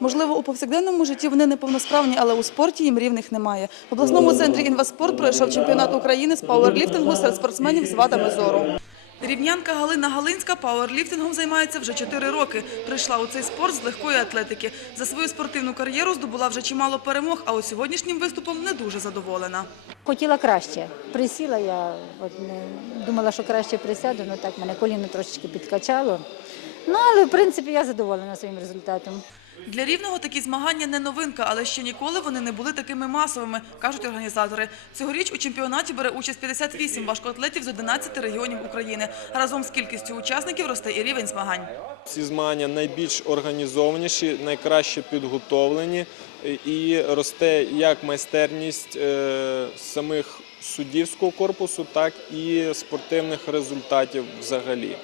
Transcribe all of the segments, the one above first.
Можливо, у повсякденному житті вони неповносправні, але у спорті їм рівних немає. В обласному центрі «Інваспорт» пройшов чемпіонат України з пауерліфтингу серед спортсменів з вадами зору. Рівнянка Галина Галинська пауерліфтингом займається вже 4 роки. Прийшла у цей спорт з легкої атлетики. За свою спортивну кар'єру здобула вже чимало перемог, а от сьогоднішнім виступом не дуже задоволена. Хотіла краще. Присіла я, от не думала, що краще присяду, але так мене коліно трошечки підкачало. Ну, але в принципі я задоволена своїм результатом. Для Рівного такі змагання не новинка, але ще ніколи вони не були такими масовими, кажуть організатори. Цьогоріч у чемпіонаті бере участь 58 важкоатлетів з 11 регіонів України. Разом з кількістю учасників росте і рівень змагань. Ці змагання найбільш організованіші, найкраще підготовлені і росте як майстерність е, самих суддівського корпусу, так і спортивних результатів взагалі.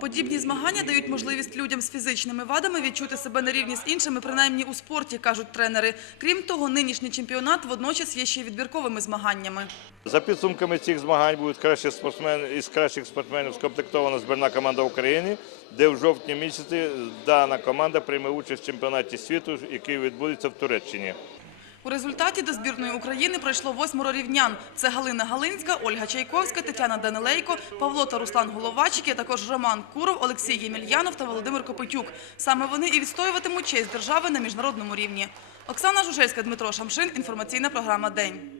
Подібні змагання дають можливість людям з фізичними вадами відчути себе на рівні з іншими, принаймні у спорті, кажуть тренери. Крім того, нинішній чемпіонат водночас є ще відбірковими змаганнями. За підсумками цих змагань будуть кращі спортсмени із кращих спортсменів скомплектована збірна команда України, де в жовтні місяці дана команда прийме участь в чемпіонаті світу, який відбудеться в Туреччині. У результаті до збірної України пройшло восьмеро рівнян. Це Галина Галинська, Ольга Чайковська, Тетяна Данилейко, Павло та Руслан Головачик, а також Роман Куров, Олексій Ємельянов та Володимир Копитюк. Саме вони і відстоюватимуть честь держави на міжнародному рівні. Оксана Жужельська, Дмитро Шамшин. Інформаційна програма «День».